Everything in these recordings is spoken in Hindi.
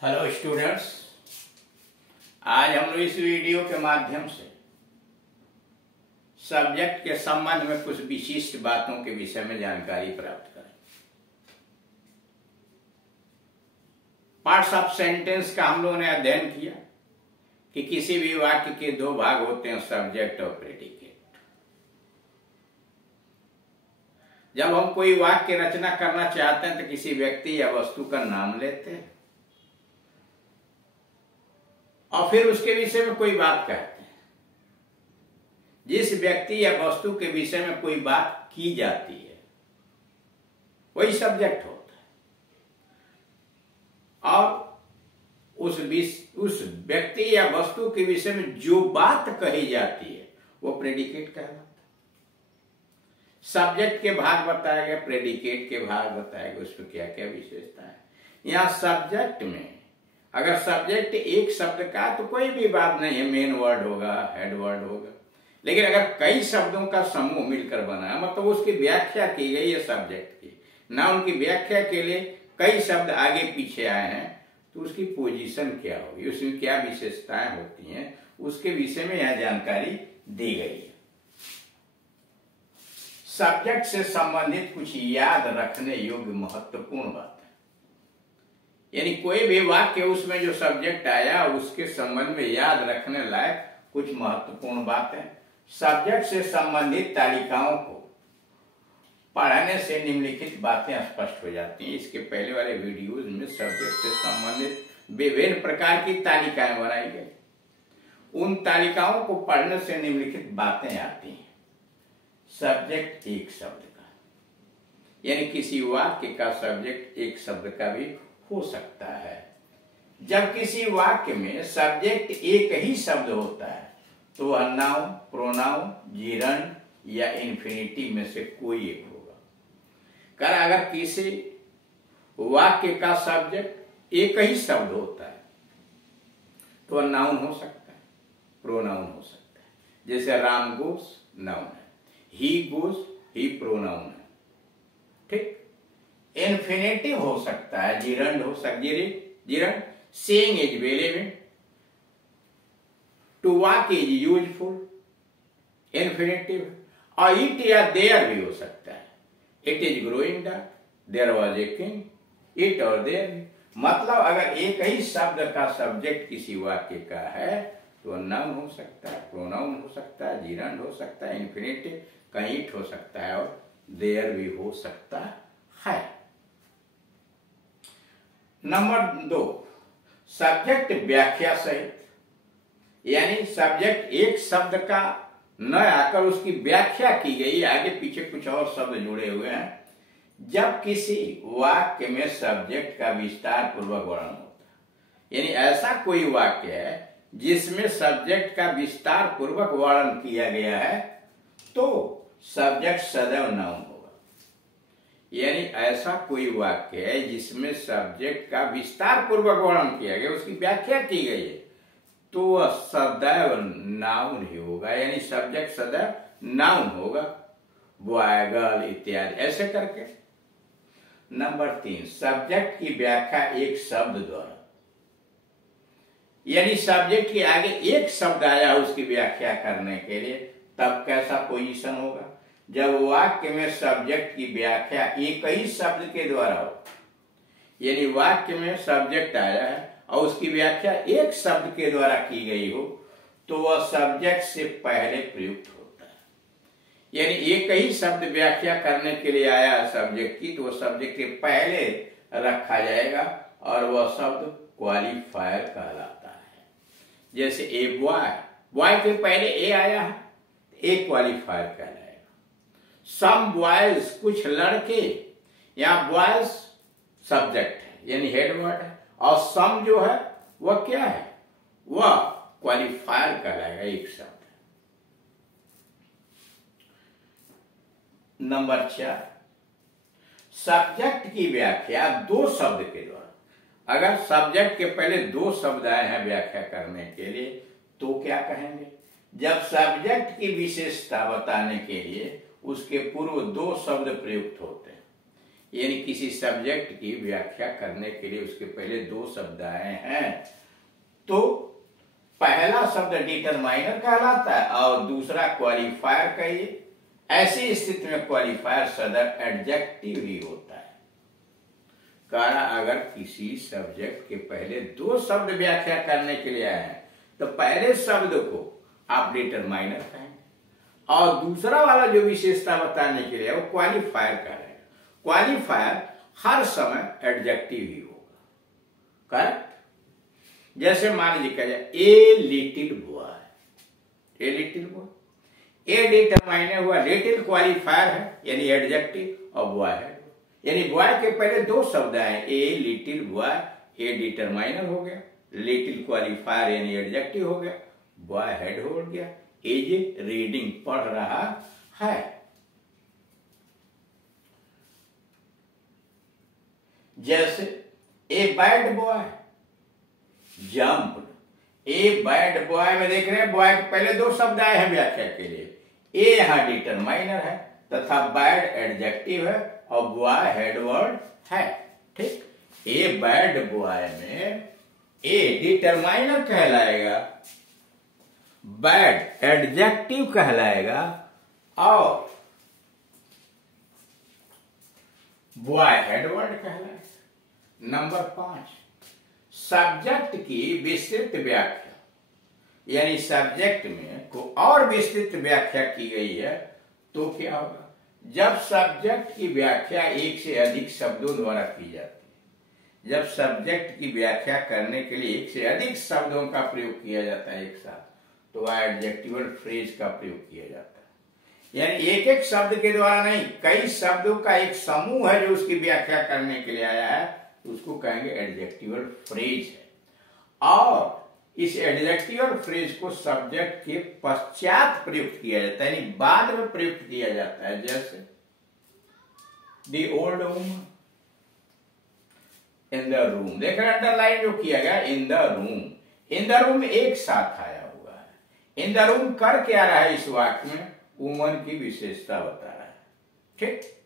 हेलो स्टूडेंट्स, आज हम लोग इस वीडियो के माध्यम से सब्जेक्ट के संबंध में कुछ विशिष्ट बातों के विषय में जानकारी प्राप्त करें। पार्ट्स ऑफ सेंटेंस का हम लोगों ने अध्ययन किया कि किसी भी वाक्य के दो भाग होते हैं, सब्जेक्ट और प्रेडिकेट। जब हम कोई वाक्य रचना करना चाहते हैं तो किसी व्यक्ति या वस्तु का नाम लेते हैं और फिर उसके विषय में कोई बात कहते हैं। जिस व्यक्ति या वस्तु के विषय में कोई बात की जाती है वही सब्जेक्ट होता है, और उस व्यक्ति या वस्तु के विषय में जो बात कही जाती है वो प्रेडिकेट कहलाता है। सब्जेक्ट के भाग बताया गया, प्रेडिकेट के भाग बताया गया, उसमें क्या क्या विशेषता है। यहां सब्जेक्ट में अगर सब्जेक्ट एक शब्द का तो कोई भी बात नहीं है, मेन वर्ड होगा, हेड वर्ड होगा। लेकिन अगर कई शब्दों का समूह मिलकर बना है, मतलब उसकी व्याख्या की गई है सब्जेक्ट की, ना उनकी व्याख्या के लिए कई शब्द आगे पीछे आए हैं, तो उसकी पोजीशन क्या होगी, उसमें क्या विशेषताएं होती हैं, उसके विषय में यह जानकारी दी गई है। सब्जेक्ट से संबंधित कुछ याद रखने योग्य महत्वपूर्ण बात, यानी कोई भी वाक्य उसमें जो सब्जेक्ट आया उसके संबंध में याद रखने लायक कुछ महत्वपूर्ण बातें। सब्जेक्ट से संबंधित तालिकाओं को पढ़ने से निम्नलिखित बातें स्पष्ट हो जाती हैं। इसके पहले वाले वीडियोज में सब्जेक्ट से संबंधित विभिन्न प्रकार की तालिकाएं बनाई गई। उन तालिकाओं को पढ़ने से निम्नलिखित बातें आती हैं। सब्जेक्ट एक शब्द का, यानी किसी वाक्य का सब्जेक्ट एक शब्द का भी हो सकता है। जब किसी वाक्य में सब्जेक्ट एक ही शब्द होता है तो वह नाउन, प्रोनाउन, जिरंड या इन्फिनिटिव में से कोई एक होगा। अगर किसी वाक्य का सब्जेक्ट एक ही शब्द होता है तो वह नाउन हो सकता है, प्रोनाउन हो सकता है। जैसे राम गोस नाउन है, ही गोस ही प्रोनाउन है, ठीक। इन्फिनेटिव हो सकता है, जिरंड हो सकता है, gerund. Saying is valuable, to walk is useful, infinitive. और इट या देयर भी हो सकता है, it is growing dark, there was a king, it और देयर। मतलब अगर एक ही शब्द का सब्जेक्ट किसी वाक्य का है तो नाउन हो सकता है, प्रोनाउन हो सकता है, जिरंड हो सकता है, इन्फिनेटिव, कहीं इट हो सकता है और देयर भी हो सकता है। नंबर 2, सब्जेक्ट व्याख्या सहित, यानी सब्जेक्ट एक शब्द का न आकर उसकी व्याख्या की गई, आगे पीछे कुछ और शब्द जुड़े हुए हैं। जब किसी वाक्य में सब्जेक्ट का विस्तार पूर्वक वर्णन होता है, यानी ऐसा कोई वाक्य है जिसमें सब्जेक्ट का विस्तार पूर्वक वर्णन किया गया है तो सब्जेक्ट सदैव नाउन होगा। यानी ऐसा कोई वाक्य है जिसमें सब्जेक्ट का विस्तार पूर्वक वर्णन किया गया, उसकी व्याख्या की गई है, तो वह सदैव नाउन ही होगा, यानी सब्जेक्ट सदैव नाउन होगा। बॉय, गर्ल इत्यादि ऐसे करके। नंबर 3, सब्जेक्ट की व्याख्या एक शब्द द्वारा, यानी सब्जेक्ट के आगे एक शब्द आया उसकी व्याख्या करने के लिए, तब कैसा पोजीशन होगा? जब वाक्य में सब्जेक्ट की व्याख्या एक ही शब्द के द्वारा हो, यानी वाक्य में सब्जेक्ट आया है और उसकी व्याख्या एक शब्द के द्वारा की गई हो तो वह सब्जेक्ट से पहले प्रयुक्त होता है। यानी एक ही शब्द व्याख्या करने के लिए आया सब्जेक्ट की तो वह सब्जेक्ट के पहले रखा जाएगा और वह शब्द क्वालिफायर कहलाता है। जैसे ए बॉय, बॉय के पहले ए आया है, ए क्वालिफायर कहलाएगा। सम बॉयज, कुछ लड़के, यहां बॉयज सब्जेक्ट है यानी हेड वर्ड है, और सम जो है वह क्या है, वह क्वालिफायर कहलाएगा, एक शब्द है। नंबर 4, सब्जेक्ट की व्याख्या दो शब्द के द्वारा। अगर सब्जेक्ट के पहले दो शब्द आए हैं व्याख्या करने के लिए तो क्या कहेंगे? जब सब्जेक्ट की विशेषता बताने के लिए उसके पूर्व दो शब्द प्रयुक्त होते हैं, यानी किसी सब्जेक्ट की व्याख्या करने के लिए उसके पहले दो शब्द आए हैं, तो पहला शब्द डिटरमाइनर कहलाता है और दूसरा क्वालिफायर कहिए। ऐसी स्थिति में क्वालिफायर सदर एडजेक्टिव ही होता है। कारण अगर किसी सब्जेक्ट के पहले दो शब्द व्याख्या करने के लिए आए हैं तो पहले शब्द को आप डिटरमाइनर कहेंगे और दूसरा वाला जो विशेषता बताने के लिए वो क्वालिफायर कहेंगे। क्वालिफायर हर समय एडजेक्टिव ही होगा, करेक्ट। जैसे मान लीजिए कहा जाए a little boy, a little boy, A determiner हुआ, लिटिल क्वालिफायर है यानी एडजेक्टिव और बॉय है यानी बॉय के पहले दो शब्द आए, a little boy, A determiner हो गया, लिटिल क्वालिफायर यानी एडजेक्टिव हो गया, बॉय हेड हो गया, एज रीडिंग पढ़ रहा है। जैसे a bad boy jump, a bad boy में देख रहे हैं बॉय के पहले दो शब्द आए हैं व्याख्या के लिए, ए यहां डिटरमाइनर है तथा बैड एडजेक्टिव है और बॉय हेडवर्ड है, ठीक। ए बैड बॉय में ए डिटरमाइनर कहलाएगा, बैड एडजेक्टिव कहलाएगा और बॉय हेडवर्ड कहलाएगा। नंबर 5, सब्जेक्ट की विस्तृत व्याख्या, यानी सब्जेक्ट में को और विस्तृत व्याख्या की गई है तो क्या होगा? जब सब्जेक्ट की व्याख्या एक से अधिक शब्दों द्वारा की जाती है, जब सब्जेक्ट की व्याख्या करने के लिए एक से अधिक शब्दों का प्रयोग किया जाता है एक साथ, तो वह एडजेक्टिवल फ्रेज का प्रयोग किया जाता है। यानी एक एक शब्द के द्वारा नहीं, कई शब्दों का एक समूह है जो उसकी व्याख्या करने के लिए आया है, तो उसको कहेंगे एडजेक्टिवल फ्रेज है। और इस एडजेक्टिवल फ्रेज को सब्जेक्ट के पश्चात प्रयुक्त किया जाता है, यानी बाद में प्रयुक्त किया जाता है। जैसे the old woman in the room, देख रहे अंडरलाइन जो किया गया, in the room, in the room एक साथ आया हुआ है। इन द रूम कर क्या रहा है इस वाक्य में? वुमन की विशेषता बता रहा है, ठीक।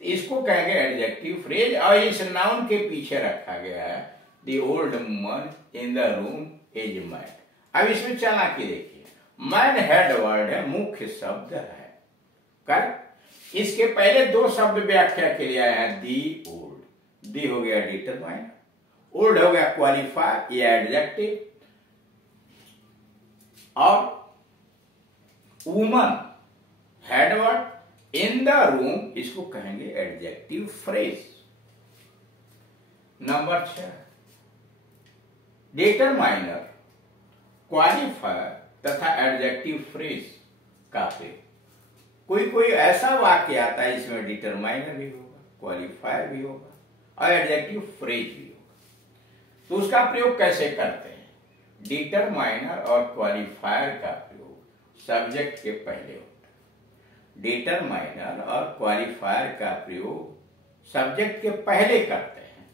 इसको कहेंगे एडजेक्टिव फ्रेज और इस नाउन के पीछे रखा गया है the old woman in the room is man. अब इसमें चालाकी देखिए, मैन हेड वर्ड है, मुख्य शब्द है, कर इसके पहले दो शब्द व्याख्या के लिए आया है दी ओल्ड, दी हो गया डिटरमाइनर, ओल्ड हो गया क्वालिफायर या एडजेक्टिव, और woman head word in the room इसको कहेंगे adjective phrase. Number 6, determiner, qualifier तथा एडजेक्टिव फ्रेज का प्रयोग। कोई कोई ऐसा वाक्य आता है इसमें डिटरमाइनर भी होगा, क्वालिफायर भी होगा और एडजेक्टिव फ्रेज भी होगा, तो उसका प्रयोग कैसे करते हैं? डिटरमाइनर और क्वालिफायर का प्रयोग सब्जेक्ट के पहले होता है। डिटरमाइनर और क्वालिफायर का प्रयोग सब्जेक्ट के पहले करते हैं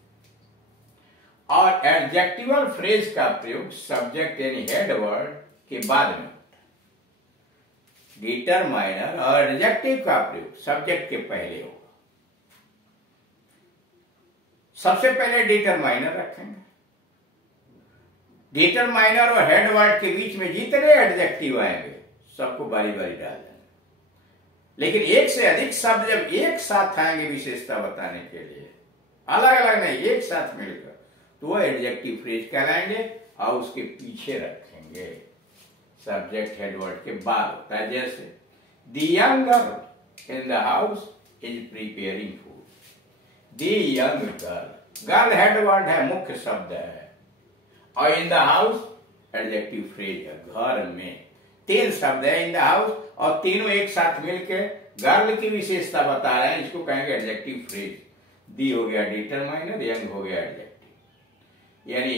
और एडजेक्टिवल फ्रेज का प्रयोग सब्जेक्ट यानी हेड वर्ड के बाद में होता है। डिटरमाइनर और एडजेक्टिव का प्रयोग सब्जेक्ट के पहले होगा। सबसे पहले डिटरमाइनर रखेंगे, डिटरमाइनर और हेड वर्ड के बीच में जितने एडजेक्टिव आएंगे सबको बारी बारी डाल देंगे, लेकिन एक से अधिक शब्द जब एक साथ आएंगे विशेषता बताने के लिए, अलग अलग नहीं एक साथ मिलकर, तो वह एडजेक्टिव फ्रेज कहलाएंगे और उसके पीछे रखेंगे सब्जेक्ट हेड वर्ड के बाद होता है। जैसे the young girl in the house is preparing food, the young girl, girl head word है, मुख्य शब्द है, और in the house adjective phrase है, घर में। तीन शब्द है इन द हाउस और तीनों एक साथ मिलकर गर्ल की विशेषता बता रहे हैं, इसको कहेंगे एडजेक्टिव फ्रेज। दी हो गया डिटरमाइनर, यंग हो गया एडजेक्टिव, यानी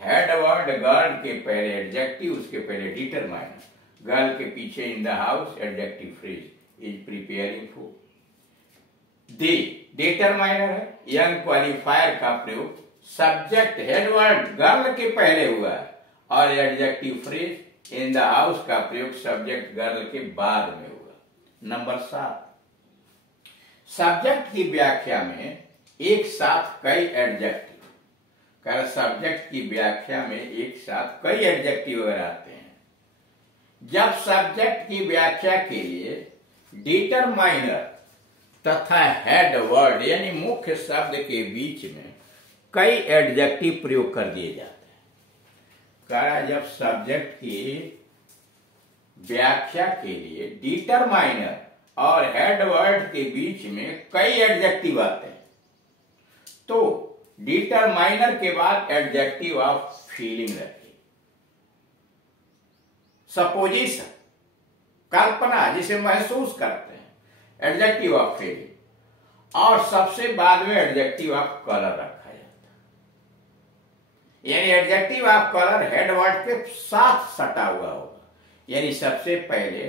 हेड वर्ड गर्ल के पहले एडजेक्टिव, उसके पहले डिटरमाइनर, गर्ल के पीछे in the house adjective phrase is preparing food. The determiner है, यंग क्वालिफायर का प्रयोग सब्जेक्ट हेड वर्ड गर्ल के पहले हुआ है और adjective phrase in the house का प्रयोग सब्जेक्ट गर्ल के बाद में होगा। नंबर 7, सब्जेक्ट की व्याख्या में एक साथ कई एडजेक्टिव, सब्जेक्ट की व्याख्या में एक साथ कई एडजेक्टिव वगैरह आते हैं। जब सब्जेक्ट की व्याख्या के लिए डिटरमाइनर तथा हेड वर्ड यानी मुख्य शब्द के बीच में कई एडजेक्टिव प्रयोग कर दिए जाते हैं। जब सब्जेक्ट की व्याख्या के लिए डिटरमाइनर और हेड वर्ड के बीच में कई एडजेक्टिव आते हैं, तो डिटरमाइनर के बाद एडजेक्टिव ऑफ फीलिंग रखिए। सपोजिशन, कल्पना जिसे महसूस करते हैं, एडजेक्टिव ऑफ फीलिंग, और सबसे बाद में एडजेक्टिव ऑफ कलर रखा जाता है। यानी adjective of colour head word के साथ सटा हुआ होगा। यानी सबसे पहले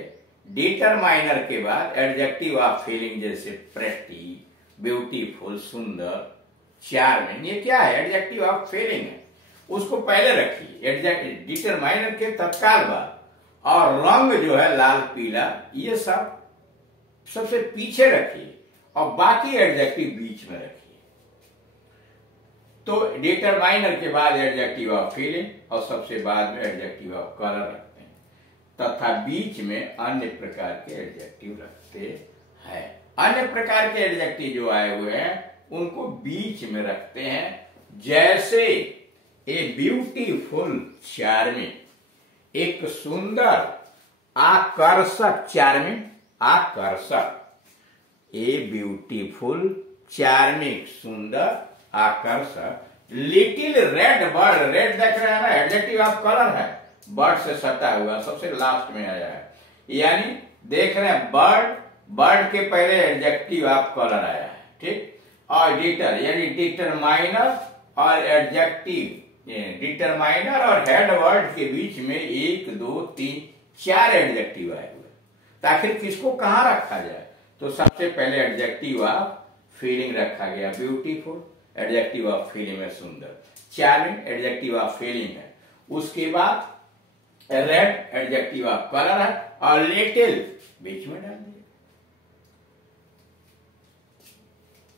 डिटरमाइनर के बाद एडजेक्टिव ऑफ फीलिंग जैसे प्रेटी, ब्यूटीफुल, सुंदर, चार्मिंग, ये क्या है? एडजेक्टिव ऑफ फीलिंग है, उसको पहले रखिए एडजेक्टिव डिटरमाइनर के तत्काल बाद। और रंग जो है लाल पीला, ये सब सबसे पीछे रखिए और बाकी एडजेक्टिव बीच में रखिए। तो डिटरमाइनर के बाद एडजेक्टिव ऑफ फीलिंग और सबसे बाद में एडजेक्टिव ऑफ कलर रखते हैं, तथा बीच में अन्य प्रकार के एडजेक्टिव रखते हैं। अन्य प्रकार के एडजेक्टिव जो आए हुए हैं उनको बीच में रखते हैं, जैसे ए ब्यूटीफुल चार्मिंग, एक सुंदर आकर्षक, चार्मिंग आकर्षक, ए ब्यूटीफुल चार्मिंग सुंदर आकर्षक, लिटिल रेड बर्ड, रेड देख रहे हैं ना, एडजेक्टिव ऑफ कलर है, बर्ड से सटा हुआ सबसे लास्ट में आया है। यानी देख रहे हैं बर्ड, बर्ड के पहले एडजेक्टिव ऑफ कलर आया है, ठीक। और डिटर यानी डिटरमाइनर और एडजेक्टिव, डिटरमाइनर और हेड वर्ड के बीच में 1 2 3 4 एडजेक्टिव आए हुए। तो आखिर किसको कहां रखा जाए? तो सबसे पहले एडजेक्टिव ऑफ फीलिंग रखा गया, ब्यूटीफुल एडजेक्टिव ऑफ फीलिंग है सुंदर, चार्मिंग एडजेक्टिव ऑफ फीलिंग है, उसके बाद रेड एडजेक्टिव ऑफ कलर है, और लिटिल बीच में डाल दिया।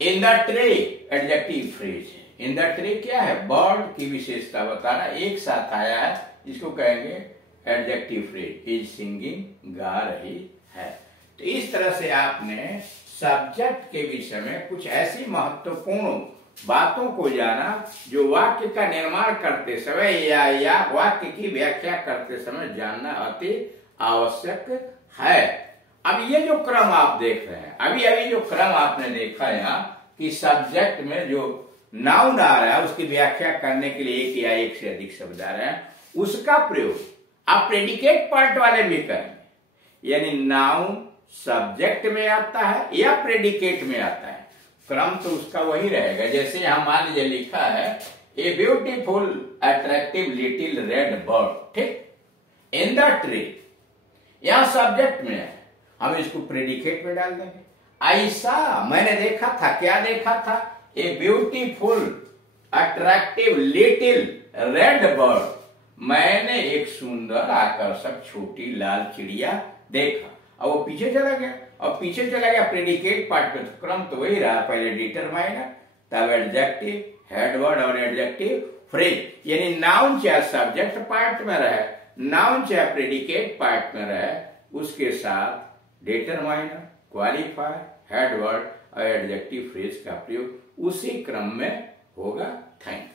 In the tray adjective phrase है। इन द ट्रे क्या है? बर्ड की विशेषता बताना, एक साथ आया है, इसको कहेंगे एडजेक्टिव फ्रेज। इज सिंगिंग, गा रही है। तो इस तरह से आपने सब्जेक्ट के विषय में कुछ ऐसी महत्वपूर्ण बातों को जाना जो वाक्य का निर्माण करते समय या वाक्य की व्याख्या करते समय जानना अति आवश्यक है। अब ये जो क्रम आप देख रहे हैं, अभी अभी जो क्रम आपने देखा यहाँ कि सब्जेक्ट में जो नाउन आ रहा है उसकी व्याख्या करने के लिए एक या एक से अधिक शब्द आ रहे हैं, उसका प्रयोग आप प्रेडिकेट पार्ट वाले भी करेंगे। यानी नाउन सब्जेक्ट में आता है या प्रेडिकेट में आता है, क्रम तो उसका वही रहेगा। जैसे यहां मान लीजिए लिखा है a beautiful attractive little red bird, ठीक, इन द ट्री, यहां सब्जेक्ट में है, हम इसको प्रेडिकेट में डाल देंगे। ऐसा मैंने देखा था, क्या देखा था? A beautiful attractive little red bird, मैंने एक सुंदर आकर्षक छोटी लाल चिड़िया देखा। और वो पीछे चला गया, और पीछे चला गया प्रेडिकेट पार्ट पे, तो क्रम तो वही रहा, पहले डिटरमाइनर, तब एडजेक्टिव, हेडवर्ड और एडजेक्टिव फ्रेज। यानी नाउन चाहे सब्जेक्ट पार्ट में रहे, नाउन चाहे प्रेडिकेट पार्ट में रहे, उसके साथ डिटरमाइनर, क्वालिफायर, हेडवर्ड और एडजेक्टिव फ्रेज का प्रयोग उसी क्रम में होगा। Thank you.